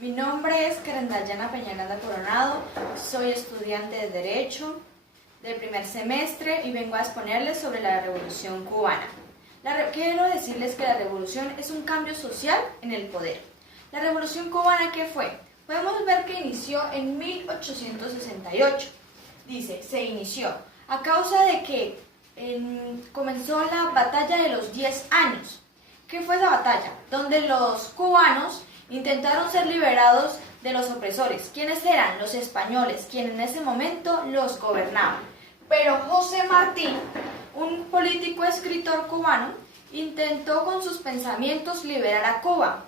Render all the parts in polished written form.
Mi nombre es Karen Dayana Peñaranda Coronado, soy estudiante de Derecho del primer semestre y vengo a exponerles sobre la Revolución Cubana. Quiero decirles que la revolución es un cambio social en el poder. La Revolución Cubana, ¿qué fue? Podemos ver que inició en 1868. Dice, se inició a causa de que comenzó la batalla de los 10 años. ¿Qué fue esa batalla? Donde los cubanos intentaron ser liberados de los opresores. ¿Quiénes eran? Los españoles, quienes en ese momento los gobernaban. Pero José Martí, un político escritor cubano, intentó con sus pensamientos liberar a Cuba.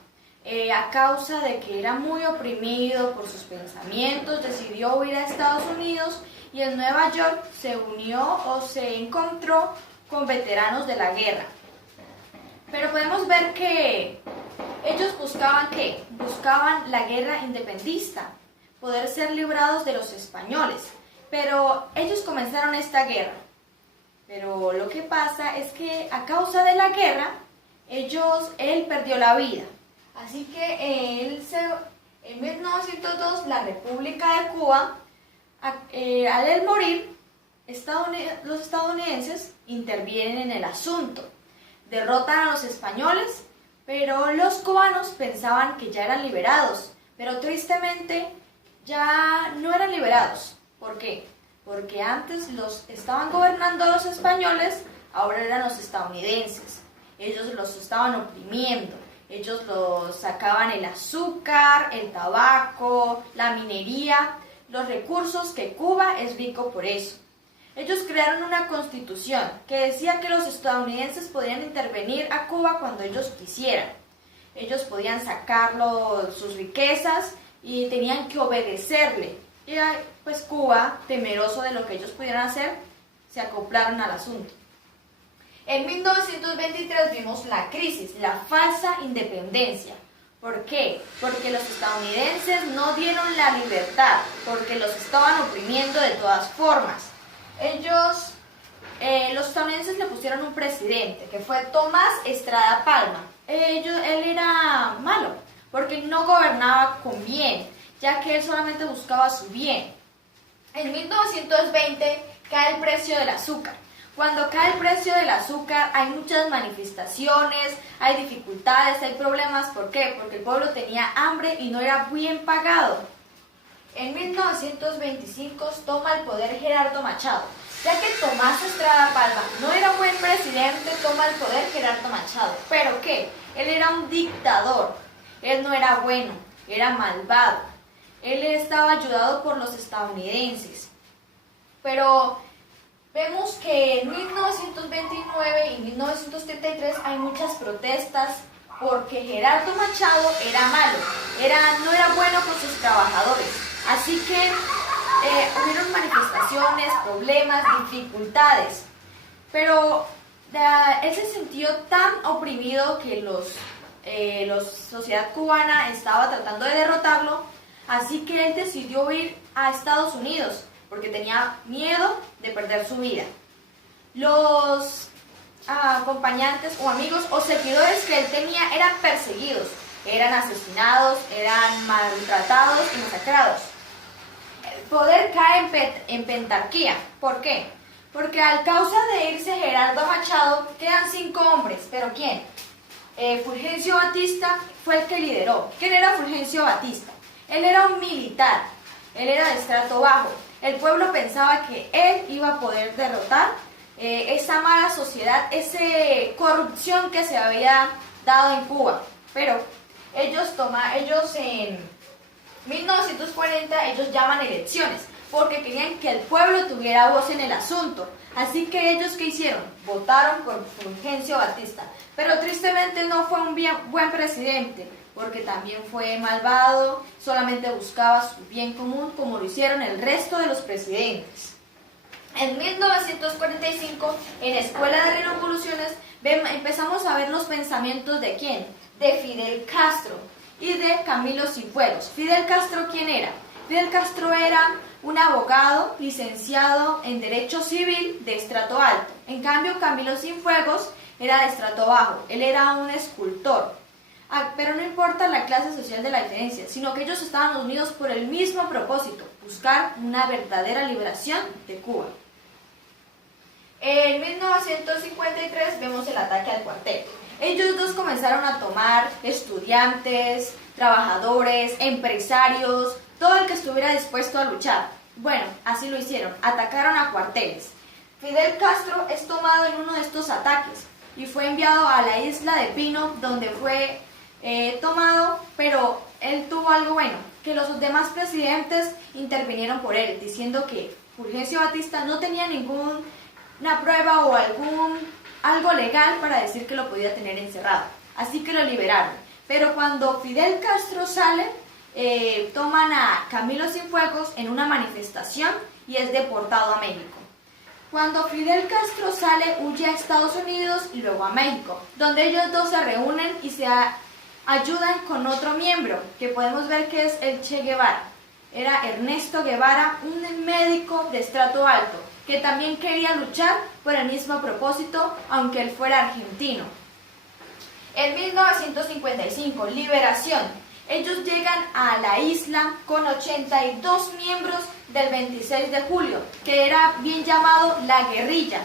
A causa de que era muy oprimido por sus pensamientos, decidió huir a Estados Unidos y en Nueva York se unió o se encontró con veteranos de la guerra. Pero podemos ver que ellos buscaban ¿qué? Buscaban la guerra independentista, poder ser librados de los españoles. Pero ellos comenzaron esta guerra. Pero lo que pasa es que a causa de la guerra, él perdió la vida. Así que en 1902 la República de Cuba, al él morir, los estadounidenses intervienen en el asunto. Derrotan a los españoles, pero los cubanos pensaban que ya eran liberados, pero tristemente ya no eran liberados. ¿Por qué? Porque antes los estaban gobernando los españoles, ahora eran los estadounidenses. Ellos los estaban oprimiendo, ellos los sacaban el azúcar, el tabaco, la minería, los recursos que Cuba es rico por eso. Ellos crearon una constitución que decía que los estadounidenses podían intervenir a Cuba cuando ellos quisieran. Ellos podían sacarlo sus riquezas y tenían que obedecerle. Y pues Cuba, temeroso de lo que ellos pudieran hacer, se acoplaron al asunto. En 1923 vimos la crisis, la falsa independencia. ¿Por qué? Porque los estadounidenses no dieron la libertad, porque los estaban oprimiendo de todas formas. Los estadounidenses le pusieron un presidente, que fue Tomás Estrada Palma. Él era malo, porque no gobernaba con bien, ya que él solamente buscaba su bien. En 1920 cae el precio del azúcar. Cuando cae el precio del azúcar hay muchas manifestaciones, hay dificultades, hay problemas. ¿Por qué? Porque el pueblo tenía hambre y no era bien pagado. En 1925 toma el poder Gerardo Machado. Ya que Tomás Estrada Palma no era un buen presidente, toma el poder Gerardo Machado. ¿Pero qué? Él era un dictador. Él no era bueno, era malvado. Él estaba ayudado por los estadounidenses. Pero vemos que en 1929 y 1933 hay muchas protestas porque Gerardo Machado era malo, no era bueno con sus trabajadores. Así que hubieron manifestaciones, problemas, dificultades. Pero él se sintió tan oprimido que la sociedad cubana estaba tratando de derrotarlo. Así que él decidió ir a Estados Unidos porque tenía miedo de perder su vida. Los acompañantes o amigos o seguidores que él tenía eran perseguidos, eran asesinados, eran maltratados y masacrados. El poder cae en pentarquía. ¿Por qué? Porque a causa de irse Gerardo Machado quedan 5 hombres. ¿Pero quién? Fulgencio Batista fue el que lideró. ¿Quién era Fulgencio Batista? Él era un militar, él era de estrato bajo. El pueblo pensaba que él iba a poder derrotar esa mala sociedad, esa corrupción que se había dado en Cuba. Pero ellos en 1940 ellos llaman elecciones porque querían que el pueblo tuviera voz en el asunto. Así que ellos ¿qué hicieron? Votaron por Fulgencio Batista. Pero tristemente no fue un buen presidente, porque también fue malvado, solamente buscaba su bien común como lo hicieron el resto de los presidentes. En 1945, en Escuela de Revoluciones, empezamos a ver los pensamientos ¿de quién? De Fidel Castro y de Camilo Cienfuegos. ¿Fidel Castro quién era? Fidel Castro era un abogado licenciado en Derecho Civil de estrato alto. En cambio, Camilo Cienfuegos era de estrato bajo. Él era un escultor. Pero no importa la clase social de la diferencia, sino que ellos estaban unidos por el mismo propósito, buscar una verdadera liberación de Cuba. En 1953 vemos el ataque al cuartel. Ellos dos comenzaron a tomar estudiantes, trabajadores, empresarios, todo el que estuviera dispuesto a luchar. Bueno, así lo hicieron, atacaron a cuarteles. Fidel Castro es tomado en uno de estos ataques y fue enviado a la isla de Pino, donde fue tomado, pero él tuvo algo bueno, que los demás presidentes intervinieron por él, diciendo que Fulgencio Batista no tenía ninguna prueba o algo legal para decir que lo podía tener encerrado, así que lo liberaron. Pero cuando Fidel Castro sale, toman a Camilo Cienfuegos en una manifestación y es deportado a México. Cuando Fidel Castro sale, huye a Estados Unidos y luego a México, donde ellos dos se reúnen y se ayudan con otro miembro, que podemos ver que es el Che Guevara. Era Ernesto Guevara, un médico de estrato alto, que también quería luchar por el mismo propósito, aunque él fuera argentino. En 1955, liberación. Ellos llegan a la isla con 82 miembros del 26 de julio, que era bien llamado la guerrilla.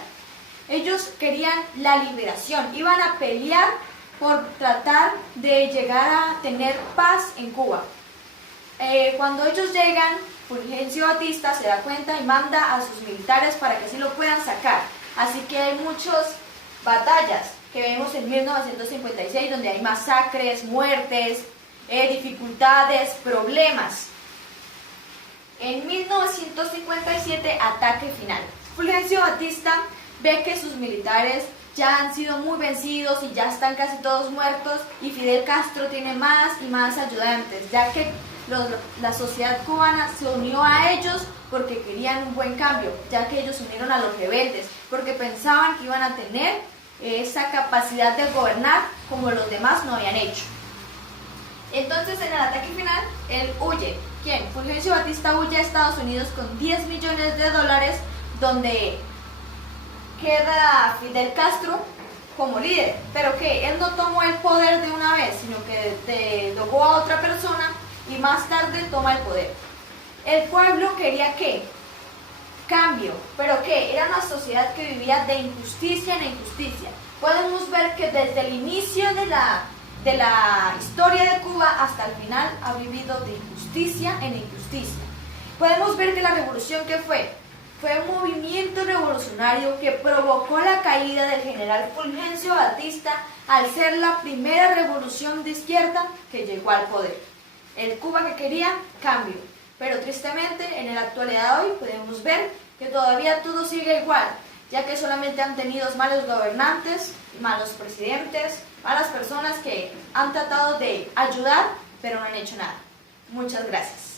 Ellos querían la liberación, iban a pelear por tratar de llegar a tener paz en Cuba. Cuando ellos llegan, Fulgencio Batista se da cuenta y manda a sus militares para que así lo puedan sacar. Así que hay muchas batallas que vemos en 1956, donde hay masacres, muertes, dificultades, problemas. En 1957, ataque final. Fulgencio Batista ve que sus militares ya han sido muy vencidos y ya están casi todos muertos, y Fidel Castro tiene más y más ayudantes, ya que la sociedad cubana se unió a ellos porque querían un buen cambio, ya que ellos se unieron a los rebeldes, porque pensaban que iban a tener esa capacidad de gobernar como los demás no habían hecho. Entonces, en el ataque final, él huye. ¿Quién? Fulgencio Batista huye a Estados Unidos con $10 millones, donde queda Fidel Castro como líder. Pero que él no tomó el poder de una vez, sino que delegó a otra persona y más tarde toma el poder. El pueblo quería ¿qué? Cambio. ¿Pero qué? Era una sociedad que vivía de injusticia en injusticia. Podemos ver que desde el inicio de la historia de Cuba hasta el final ha vivido de injusticia en injusticia. Podemos ver que la revolución que fue un movimiento revolucionario que provocó la caída del general Fulgencio Batista al ser la primera revolución de izquierda que llegó al poder. El Cuba que quería cambio, pero tristemente en la actualidad de hoy podemos ver que todavía todo sigue igual, ya que solamente han tenido malos gobernantes, malos presidentes, malas personas que han tratado de ayudar, pero no han hecho nada. Muchas gracias.